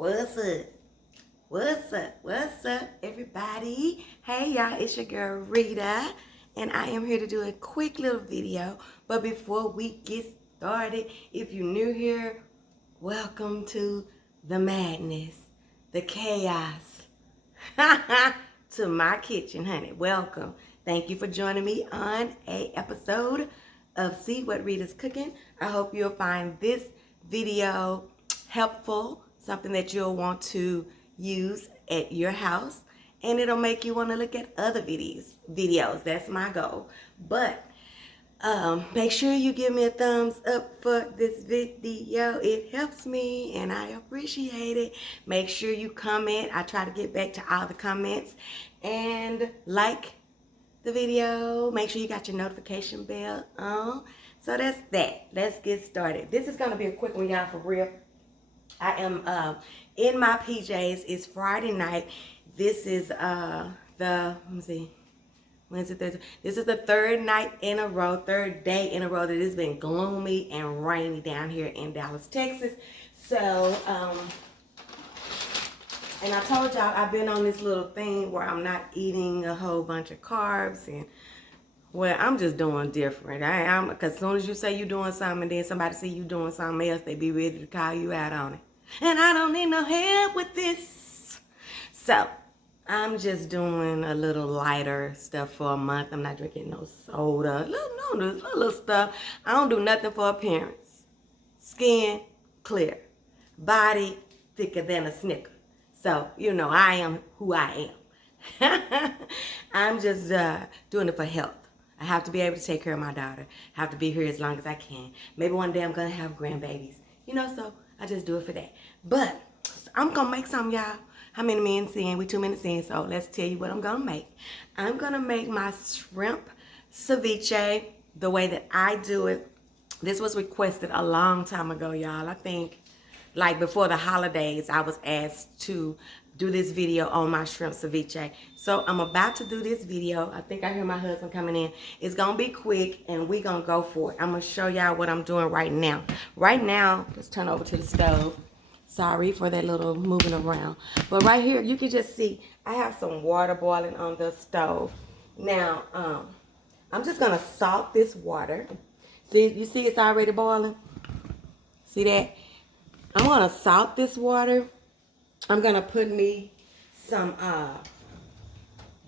What's up? What's up? What's up, everybody? Hey, y'all, it's your girl, Rita, and I am here to do a quick little video. But before we get started, if you're new here, welcome to the madness, the chaos, to my kitchen, honey. Welcome. Thank you for joining me on a episode of See What Rita's Cooking. I hope you'll find this video helpful, something that you'll want to use at your house, and it'll make you want to look at other videos. That's my goal. But make sure you give me a thumbs up for this video. It helps me and I appreciate it. Make sure you comment. I try to get back to all the comments, and like the video. Make sure you got your notification bell on. So that's that. Let's get started. This is going to be a quick one, y'all, for real. I am in my PJs. It's Friday night. This is let me see, Wednesday, Thursday. This is the third day in a row that it's been gloomy and rainy down here in Dallas, Texas. So, and I told y'all I've been on this little thing where I'm not eating a whole bunch of carbs, and well, I'm just doing different. Because as soon as you say you're doing something and then somebody see you doing something else, they be ready to call you out on it. And I don't need no help with this. So, I'm just doing a little lighter stuff for a month. I'm not drinking no soda. Little stuff. I don't do nothing for appearance. Skin, clear. Body, thicker than a Snicker. So, you know, I am who I am. I'm just doing it for health. I have to be able to take care of my daughter. I have to be here as long as I can. Maybe one day I'm going to have grandbabies. You know, so I just do it for that. But I'm going to make some, y'all. How many minutes in? We 2 minutes in, so let's tell you what I'm going to make. I'm going to make my shrimp ceviche the way that I do it. This was requested a long time ago, y'all. I think like before the holidays, I was asked to do this video on my shrimp ceviche. So I'm about to do this video. I think I hear my husband coming in. It's going to be quick, and we're going to go for it. I'm going to show y'all what I'm doing right now. Right now, let's turn over to the stove. Sorry for that little moving around. But right here, you can just see I have some water boiling on the stove. Now, I'm just going to salt this water. See, you see it's already boiling? See that? I'm going to salt this water. I'm going to put me some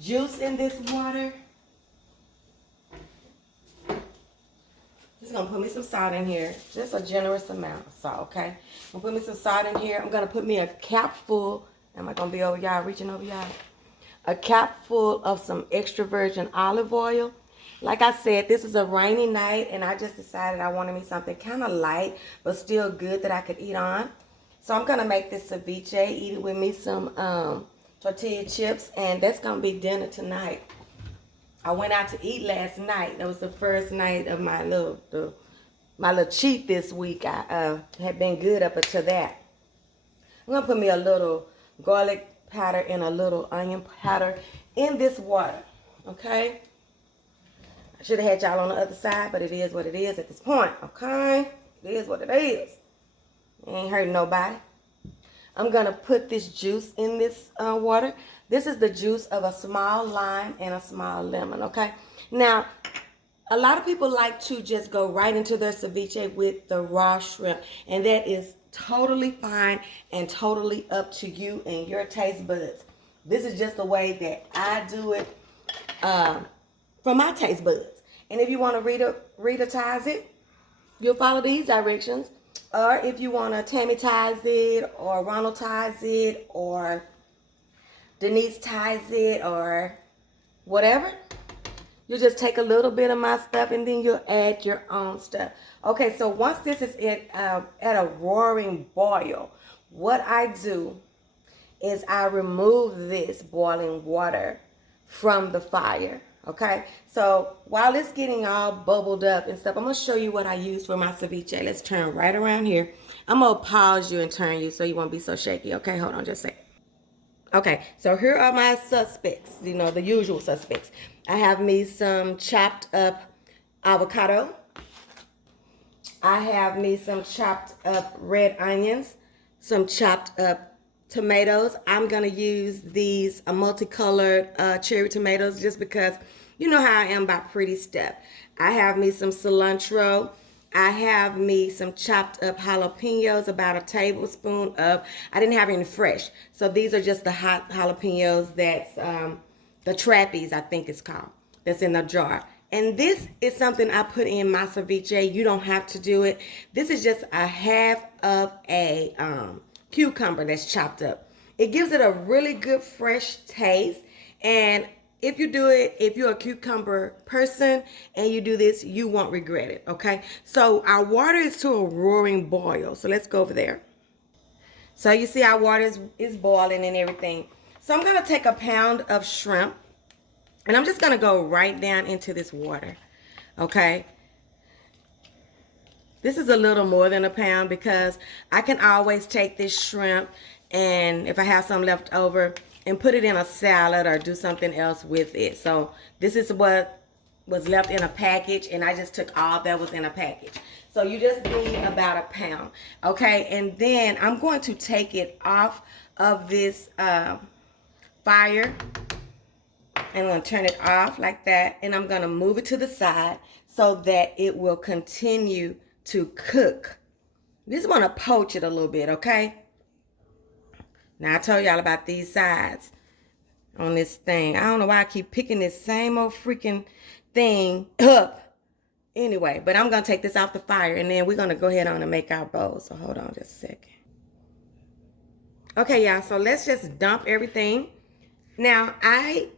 juice in this water. Just going to put me some salt in here. Just a generous amount of salt, okay? I'm going to put me some salt in here. I'm going to put me a cap full. Am I going to be over y'all, reaching over y'all? A cap full of some extra virgin olive oil. Like I said, this is a rainy night, and I just decided I wanted me something kind of light, but still good that I could eat on. So I'm going to make this ceviche, eat it with me some tortilla chips, and that's going to be dinner tonight. I went out to eat last night. That was the first night of my little cheat this week. I had been good up until that. I'm going to put me a little garlic powder and a little onion powder in this water, okay? I should have had y'all on the other side, but it is what it is at this point, okay? It is what it is. It ain't hurting nobody. I'm going to put this juice in this water. This is the juice of a small lime and a small lemon, okay? Now, a lot of people like to just go right into their ceviche with the raw shrimp, and that is totally fine and totally up to you and your taste buds. This is just the way that I do it for my taste buds. And if you want to Ritatize it, you'll follow these directions. Or if you want to Tammytize it, or Ronaldize it, or Denise-tize it, or whatever, you just take a little bit of my stuff and then you'll add your own stuff. Okay, so once this is at a roaring boil, what I do is I remove this boiling water from the fire. Okay, so while it's getting all bubbled up and stuff, I'm going to show you what I use for my ceviche. Let's turn right around here. I'm going to pause you and turn you so you won't be so shaky. Okay, hold on just a second. Okay, so here are my suspects, you know, the usual suspects. I have me some chopped up avocado. I have me some chopped up red onions, some chopped up tomatoes. I'm going to use these multicolored cherry tomatoes just because you know how I am about pretty stuff. I have me some cilantro. I have me some chopped up jalapenos, about a tablespoon of, I didn't have any fresh. So these are just the hot jalapenos that's the trappies, I think it's called, that's in the jar. And this is something I put in my ceviche. You don't have to do it. This is just a half of a cucumber that's chopped up. It gives it a really good fresh taste. And if you do it, if you're a cucumber person and you do this, you won't regret it, okay? So our water is to a roaring boil. So let's go over there. So you see our water is boiling and everything. So I'm going to take a pound of shrimp and I'm just going to go right down into this water, okay? This is a little more than a pound because I can always take this shrimp and if I have some left over and put it in a salad or do something else with it. So this is what was left in a package and I just took all that was in a package. So you just need about a pound, okay? And then I'm going to take it off of this fire. I'm going to turn it off like that and I'm going to move it to the side so that it will continue to cook. Just want to poach it a little bit, okay? Now I told y'all about these sides on this thing. I don't know why I keep picking this same old freaking thing up. Anyway, but I'm going to take this off the fire and then we're going to go ahead on and make our bowl. So hold on just a second. Okay, y'all, so let's just dump everything. Now I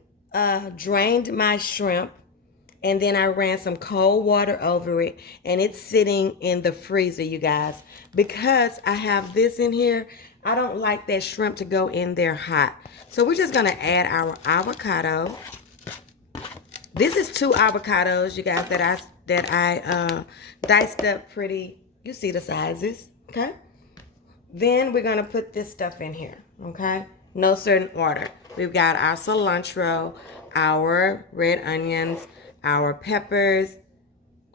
drained my shrimp and then I ran some cold water over it and it's sitting in the freezer, you guys. Because I have this in here, I don't like that shrimp to go in there hot. So we're just gonna add our avocado. This is 2 avocados, you guys, that I diced up pretty. You see the sizes, okay? Then we're gonna put this stuff in here, okay? No certain order. We've got our cilantro, our red onions, our peppers,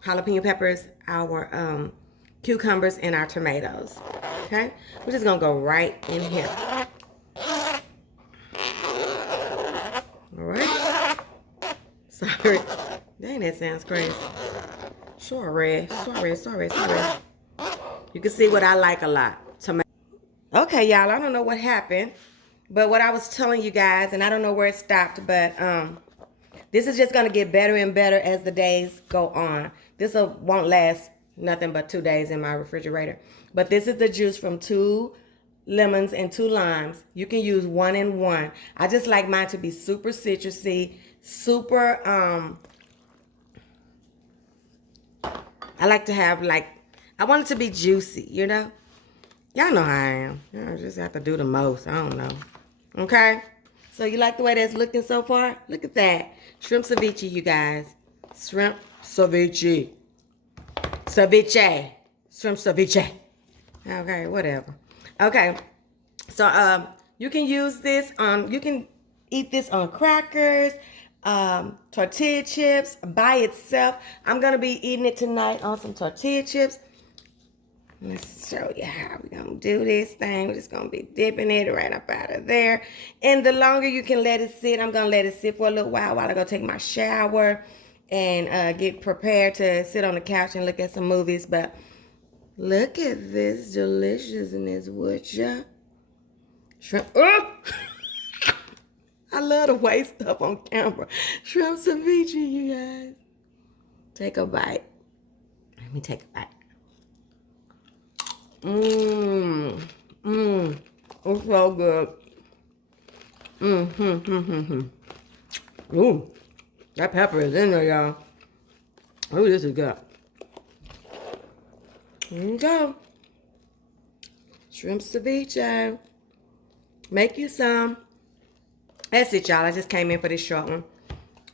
jalapeno peppers, our cucumbers, and our tomatoes. Okay? We're just gonna go right in here. Alright. Sorry. Dang, that sounds crazy. Sorry. You can see what I like a lot. Okay, y'all, I don't know what happened. But what I was telling you guys, and I don't know where it stopped, but this is just going to get better and better as the days go on. This won't last nothing but 2 days in my refrigerator. But this is the juice from 2 lemons and 2 limes. You can use 1 and 1. I just like mine to be super citrusy, super, I like to have I want it to be juicy, you know? Y'all know how I am. I just have to do the most. I don't know. Okay? So you like the way that's looking so far? Look at that. Shrimp ceviche, you guys. Shrimp ceviche. Ceviche. Shrimp ceviche. Okay, whatever. Okay. So you can use this on, you can eat this on crackers, tortilla chips, by itself. I'm going to be eating it tonight on some tortilla chips. Let's show you how we're going to do this thing. We're just going to be dipping it right up out of there. And the longer you can let it sit, I'm going to let it sit for a little while I go take my shower and get prepared to sit on the couch and look at some movies. But look at this deliciousness, would ya? Shrimp. Oh! I love to waste stuff on camera. Shrimp ceviche, you guys. Take a bite. Let me take a bite. It's so good. Ooh, that pepper is in there, y'all. Oh, this is good. Here you go. Shrimp ceviche. Make you some. That's it, y'all. I just came in for this short one.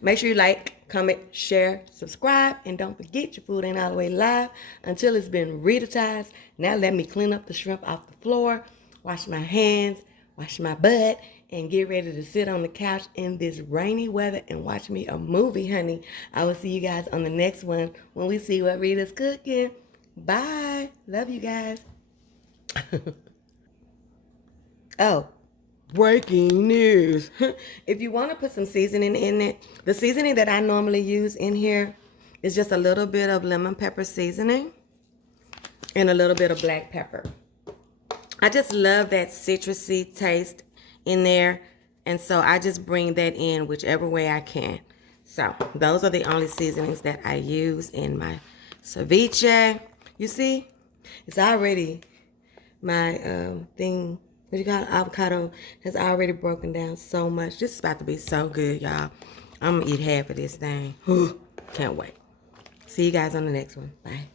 Make sure you like, comment, share, subscribe, and don't forget your food ain't all the way live until it's been RitasEatas. Now let me clean up the shrimp off the floor, wash my hands, wash my butt, and get ready to sit on the couch in this rainy weather and watch me a movie, honey. I will see you guys on the next one when we see what Rita's cooking. Bye. Love you guys. Oh. breaking news. If you want to put some seasoning in it, the seasoning that I normally use in here is just a little bit of lemon pepper seasoning and a little bit of black pepper. I just love that citrusy taste in there, and so I just bring that in whichever way I can. So those are the only seasonings that I use in my ceviche. You see, it's already my thing. What you call it? Avocado has already broken down so much. This is about to be so good, y'all. I'm gonna eat half of this thing. Can't wait. See you guys on the next one. Bye.